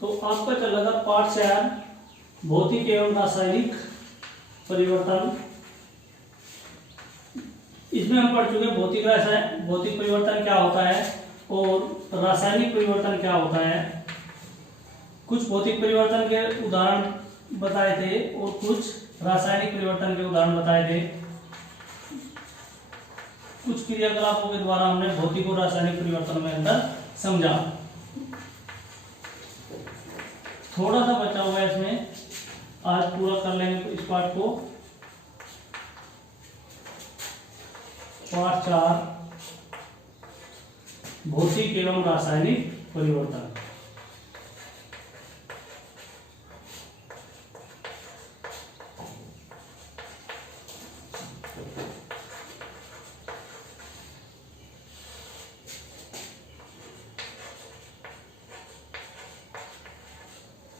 तो आपका चल रहा था पार्ट 4 भौतिक एवं रासायनिक परिवर्तन। इसमें हम पढ़ चुके भौतिक परिवर्तन क्या होता है और रासायनिक परिवर्तन क्या होता है। कुछ भौतिक परिवर्तन के उदाहरण बताए थे और कुछ रासायनिक परिवर्तन के उदाहरण बताए थे। कुछ क्रियाकलापों के द्वारा हमने भौतिक और रासायनिक परिवर्तन में अंतर समझा। थोड़ा सा बचा हुआ है इसमें, आज पूरा कर लेंगे इस पार्ट को। पार्ट 4 भौतिक एवं रासायनिक परिवर्तन।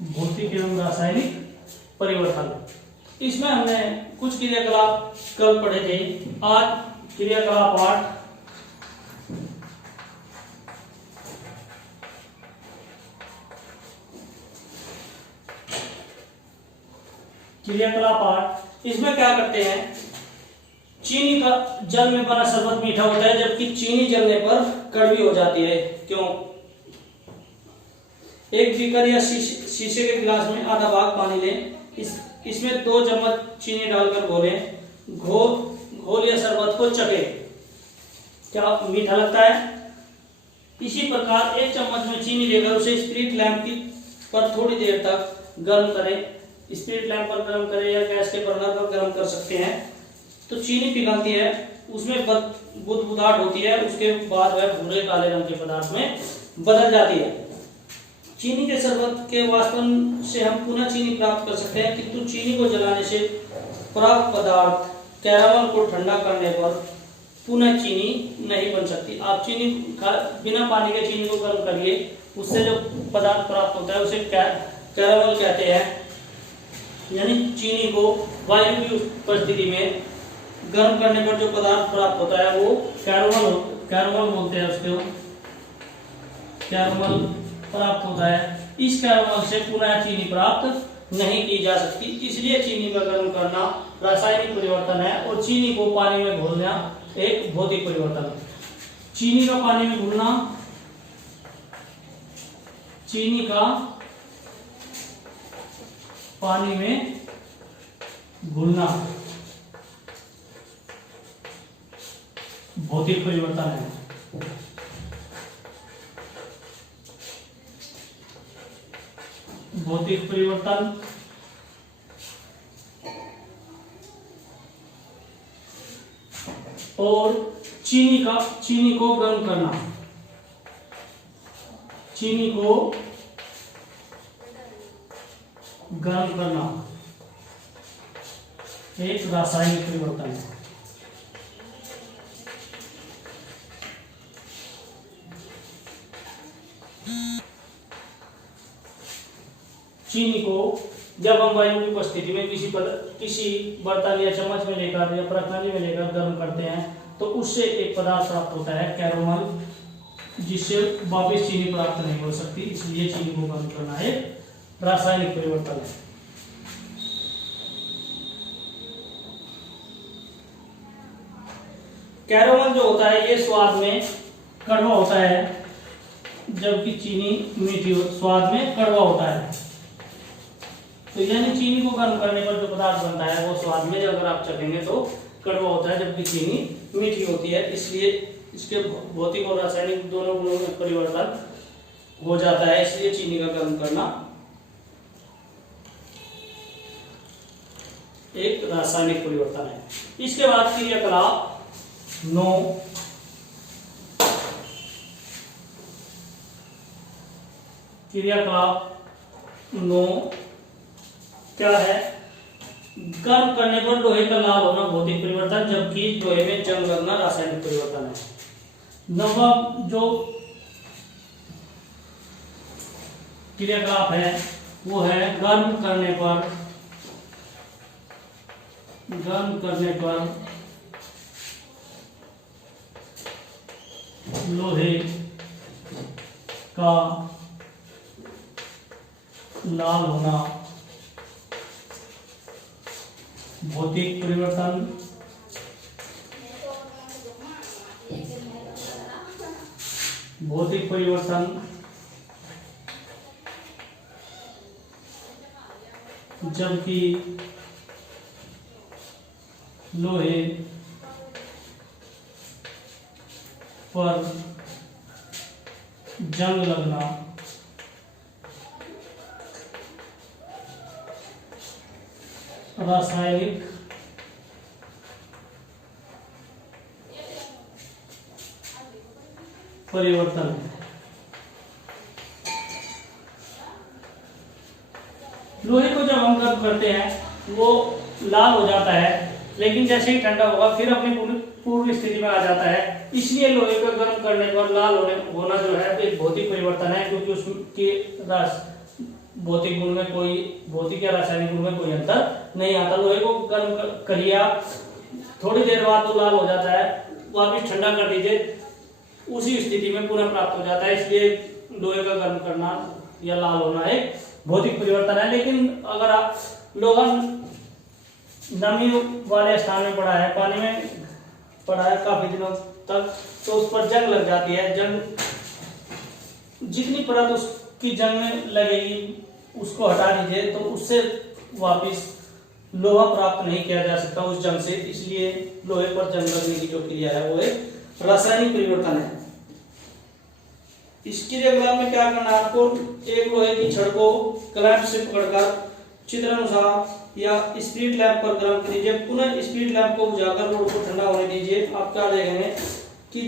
भौतिक एवं रासायनिक परिवर्तन। इसमें हमने कुछ क्रियाकलाप कल पढ़े थे। आज क्रियाकलाप 8। क्रियाकलाप 8 इसमें क्या करते हैं, चीनी का जल में बना शरबत मीठा होता है जबकि चीनी जलने पर कड़वी हो जाती है। क्यों? एक बीकर या शीशे के गिलास में आधा भाग पानी लें, इसमें 2 चम्मच चीनी डालकर घोलें। घोल या शरबत को चखें, क्या मीठा लगता है? इसी प्रकार 1 चम्मच में चीनी लेकर उसे स्पिरिट लैंप पर थोड़ी देर तक गर्म करें। स्पिरिट लैंप पर गर्म करें या गैस के बर्नर पर गर्म कर सकते हैं। तो चीनी पिघलती है, उसमें बुदबुदाहट होती है, उसके बाद वह भूरे काले रंग के पदार्थ में बदल जाती है। चीनी के शरबत के वाष्पन से हम पुनः चीनी प्राप्त कर सकते हैं, किंतु चीनी को जलाने से प्राप्त पदार्थ कैरामल को ठंडा करने पर पुनः चीनी नहीं बन सकती। आप चीनी बिना पानी के चीनी को गर्म करिए, उससे जो पदार्थ प्राप्त होता है उसे कैरामल कहते हैं। यानी चीनी को वायु की उपस्थिति में गर्म करने पर जो पदार्थ प्राप्त होता है वो कैरामल बोलते हैं उसको। कैरामल प्राप्त होता है। इस कैरामल से पुनः चीनी प्राप्त नहीं की जा सकती, इसलिए चीनी का गर्म करना रासायनिक परिवर्तन है और चीनी को पानी में घोलना एक भौतिक परिवर्तन है। चीनी का पानी में घुलना, चीनी का पानी में घुलना भौतिक परिवर्तन है। भौतिक परिवर्तन और चीनी को गर्म करना, चीनी को गर्म करना एक रासायनिक परिवर्तन है। चीनी को जब हम वायु की उपस्थिति में किसी बर्तन या चम्मच में लेकर या प्रणाली में लेकर गर्म करते हैं तो उससे एक पदार्थ प्राप्त होता है कैरामल, जिससे वापस चीनी प्राप्त नहीं हो सकती, इसलिए चीनी को गर्म करना एक रासायनिक परिवर्तन है। कैरामल जो होता है ये स्वाद में कड़वा होता है जबकि चीनी मीठी स्वाद में कड़वा होता है। तो यानी चीनी को गर्म करने पर जो पदार्थ बनता है वो स्वाद में अगर आप चखेंगे तो कड़वा होता है जबकि चीनी मीठी होती है, इसलिए इसके भौतिक और रासायनिक दोनों गुणों में परिवर्तन हो जाता है, इसलिए चीनी का गर्म करना एक रासायनिक परिवर्तन है। इसके बाद क्रियाकलाप 9। क्रियाकलाप 9 क्या है? गर्म करने पर लोहे का लाल होना भौतिक परिवर्तन जबकि लोहे में जंग लगना रासायनिक परिवर्तन है। 9वां जो क्रियाकलाप है वो है गर्म करने पर लोहे का लाल होना भौतिक परिवर्तन, भौतिक परिवर्तन जबकि लोहे पर जंग लगना रासायनिक परिवर्तन है। लोहे को जब हम गर्म करते हैं वो लाल हो जाता है, लेकिन जैसे ही ठंडा होगा फिर अपनी पूर्व स्थिति में आ जाता है। इसलिए लोहे को गर्म करने पर लाल होना जो है तो एक भौतिक परिवर्तन है, क्योंकि उसके भौतिक गुण में कोई भौतिक या रासायनिक गुण में कोई अंतर नहीं आता। लोहे को गर्म करिए आप, थोड़ी देर बाद वो लाल हो जाता है, वापिस ठंडा कर दीजिए, उसी स्थिति में पुनः प्राप्त हो जाता है। इसलिए लोहे का गर्म करना या लाल होना एक भौतिक परिवर्तन है। लेकिन अगर आप लोहा नमी वाले स्थान में पड़ा है, पानी में पड़ा है काफी दिनों तक, तो उस पर जंग लग जाती है। जंग जितनी परत उसकी जंग में लगेगी उसको हटा दीजिए, तो उससे वापिस लोहा प्राप्त नहीं किया जा सकता उस जंग से। इसलिए लोहे पर जंग लगने की जो क्रिया है वो एक रासायनिक परिवर्तन है। इसके लिए में क्या करना है आपको, एक लोहे की छड़ को क्लैंप से पकड़कर चित्रानुसार या स्पीड लैंप पर गर्म कीजिए। पुनः स्पीड लैंप को बुझाकर रोड को ठंडा होने दीजिए। आप क्या देखेंगे कि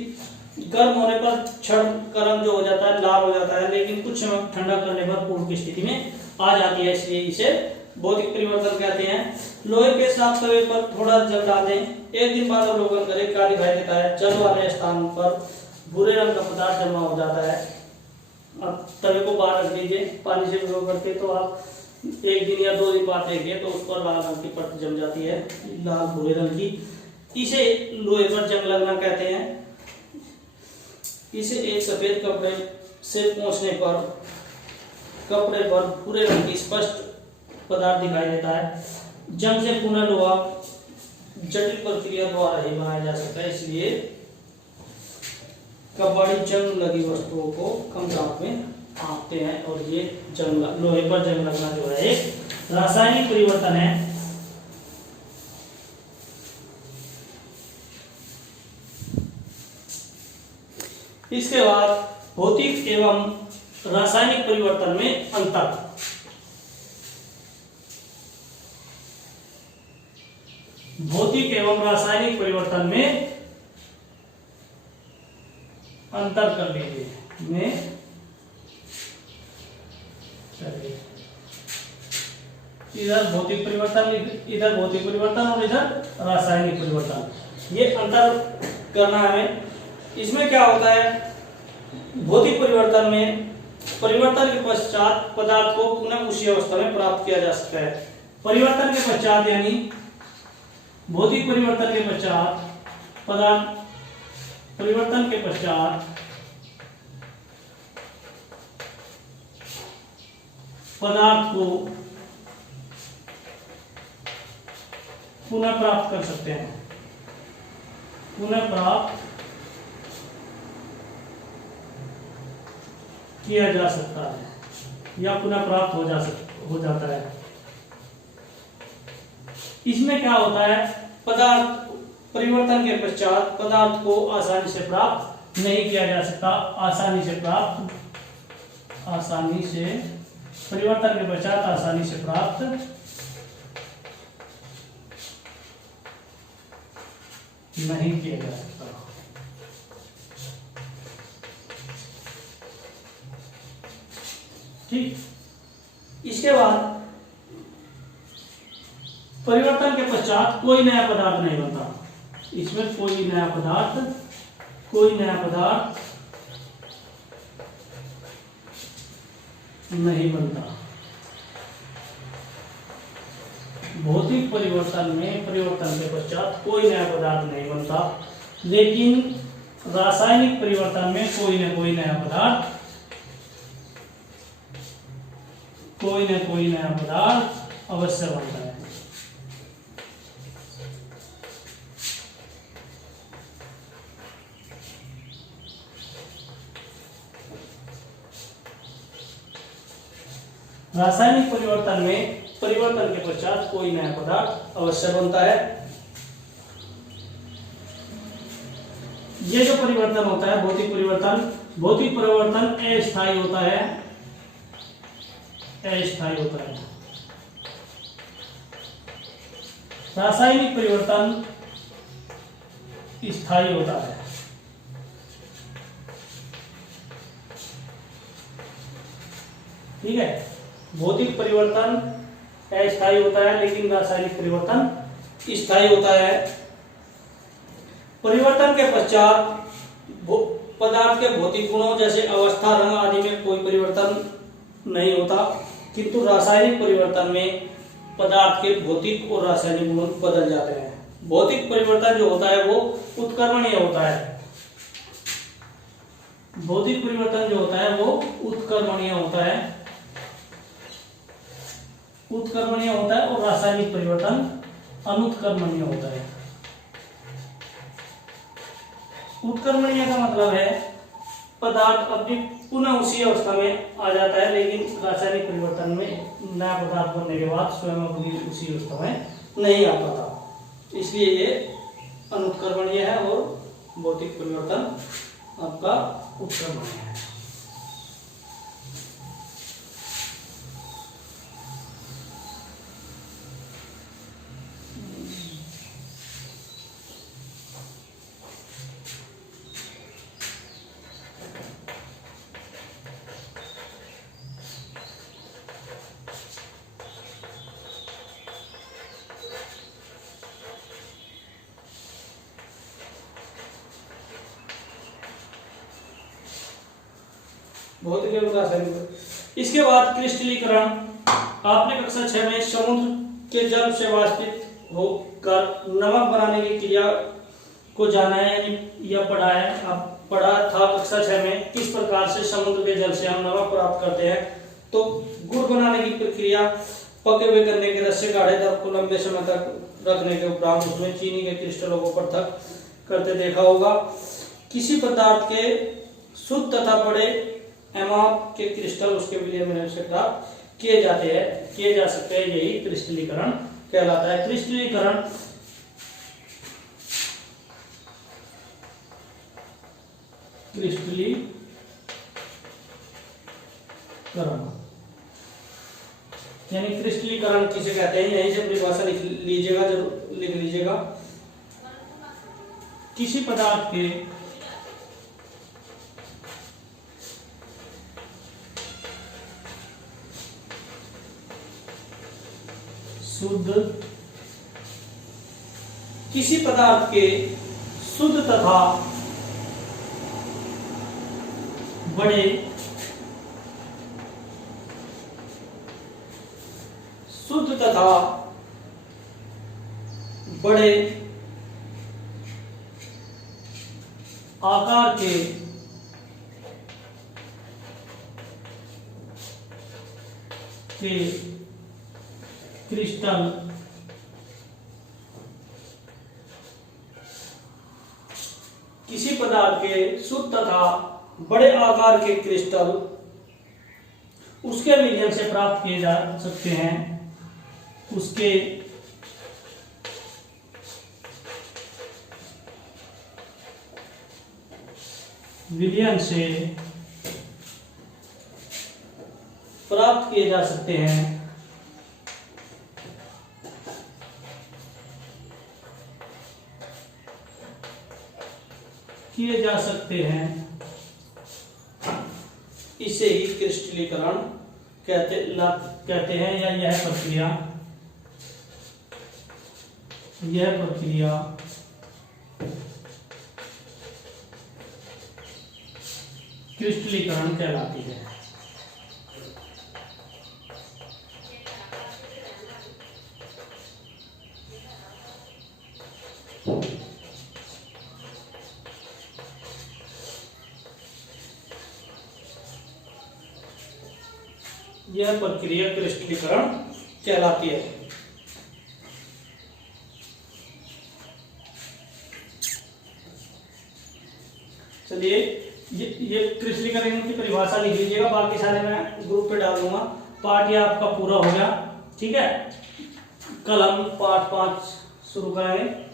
गर्म होने पर छड़ का रंग जो हो जाता है लाल हो जाता है, लेकिन कुछ समय ठंडा करने पर पूर्ण की स्थिति में आ जाती है। इसलिए इसे भौतिक परिवर्तन कहते हैं। लोहे के साफ तवे पर थोड़ा जल डाल दें, एक दिन बाद अवलोकन करें, क्या दिखाई देता है। जल वाले स्थान पर भूरे रंग का पदार्थ जमा हो जाता है। अब तवे को बाहर रख दीजिए, पानी से भिगो करके, तो आप एक दिन या 2 दिन बाद देखिए तो उस पर लाल रंग की परत जम जाती है, लाल भूरे रंग की। इसे लोहे पर जंग लगना कहते हैं। इसे एक सफेद कपड़े से पोंछने पर कपड़े पर भूरे रंग की स्पष्ट पदार्थ दिखाई देता है। जंग से पुनः लोहा जटिल प्रक्रिया द्वारा ही बनाया जा सकता है। इसलिए कबाड़ी जंग लगी वस्तुओं को कम दाब में आंकते हैं, और ये जंग लोहे पर जंग लगना जो है एक रासायनिक परिवर्तन है। इसके बाद भौतिक एवं रासायनिक परिवर्तन में अंतर। भौतिक एवं रासायनिक परिवर्तन में अंतर कर लीजिए। इधर भौतिक परिवर्तन, इधर भौतिक परिवर्तन और इधर रासायनिक परिवर्तन, ये अंतर करना है हमें। इसमें क्या होता है, भौतिक परिवर्तन में परिवर्तन के पश्चात पदार्थ को पुनः उसी अवस्था में प्राप्त किया जा सकता है। परिवर्तन के पश्चात यानी भौतिक परिवर्तन के पश्चात पदार्थ, परिवर्तन के पश्चात पदार्थ को पुनः प्राप्त कर सकते हैं, पुनः प्राप्त किया जा सकता है या पुनः प्राप्त हो जाता है। इसमें क्या होता है, पदार्थ परिवर्तन के पश्चात पदार्थ को आसानी से प्राप्त नहीं किया जा सकता। आसानी से परिवर्तन के पश्चात आसानी से प्राप्त नहीं किया जा सकता। ठीक, इसके बाद परिवर्तन के पश्चात कोई नया पदार्थ नहीं बनता। इसमें कोई नया पदार्थ नहीं बनता। भौतिक परिवर्तन में परिवर्तन के पश्चात कोई नया पदार्थ नहीं बनता, लेकिन रासायनिक परिवर्तन में कोई न कोई नया पदार्थ कोई न कोई नया पदार्थ अवश्य बनता है। रासायनिक परिवर्तन में परिवर्तन के पश्चात कोई नया पदार्थ अवश्य बनता है। ये जो परिवर्तन होता है भौतिक परिवर्तन अस्थायी होता है, अस्थायी होता है। रासायनिक परिवर्तन स्थायी होता है। ठीक है, भौतिक परिवर्तन अस्थायी होता है लेकिन रासायनिक परिवर्तन स्थायी होता है। परिवर्तन के पश्चात पदार्थ के भौतिक गुणों जैसे अवस्था, रंग आदि में कोई परिवर्तन नहीं होता, किंतु रासायनिक परिवर्तन में पदार्थ के भौतिक और रासायनिक गुण बदल जाते हैं। भौतिक परिवर्तन जो होता है वो उत्क्रमणीय होता है। भौतिक परिवर्तन जो होता है वो उत्क्रमणीय होता है, उत्क्रमणीय होता है, और रासायनिक परिवर्तन अनुत्क्रमणीय होता है। उत्क्रमणीय का मतलब है पदार्थ अपनी पुनः उसी अवस्था में आ जाता है, लेकिन रासायनिक परिवर्तन में नया पदार्थ बनने के बाद स्वयं अपनी उसी अवस्था में नहीं आ पाता, इसलिए ये अनुत्क्रमणीय है और भौतिक परिवर्तन आपका उत्क्रमणीय है। भौतिक एवं रासायनिक। इसके बाद क्रिस्टलीकरण। आपने कक्षा 6 में समुद्र के जल से वाष्पित होकर नमक बनाने की क्रिया को जाना है, यानी यह पढ़ा है। आप पढ़ा था कक्षा 6 में किस प्रकार से समुद्र के जल से हम नमक प्राप्त करते हैं। तो गुड़ बनाने की प्रक्रिया पके हुए गन्ने के रस से गाढ़े द्रव को लंबे समय तक रखने के उपरांत उसमें चीनी के क्रिस्टलों को पृथक करते देखा होगा। किसी पदार्थ के शुद्ध तथा बड़े एमाप के क्रिस्टल उसके विलय में से प्राप्त किए जा सकते हैं, यही क्रिस्टलीकरण कहलाता है। क्रिस्टलीकरण यानी क्रिस्टलीकरण किसे कहते हैं, यहीं से अपनी भाषा लिख लीजिएगा, जरूर लिख लीजिएगा। किसी पदार्थ के शुद्ध तथा बड़े आकार के क्रिस्टल किसी पदार्थ के शुद्ध तथा बड़े आकार के क्रिस्टल उसके विलयन से प्राप्त किए जा सकते हैं। उसके विलयन से प्राप्त किए जा सकते हैं। इसे ही क्रिस्टलीकरण कहते हैं, या यह प्रक्रिया क्रिस्टलीकरण कहलाती है। यह प्रक्रिया क्रिस्टलीकरण कहलाती है। चलिए ये क्रिस्टलीकरण की परिभाषा लिख लीजिएगा, बाकी सारे मैं ग्रुप पे डाल दूंगा। पाठ ये आपका पूरा हो गया, ठीक है। कल हम पाठ 5 शुरू करेंगे।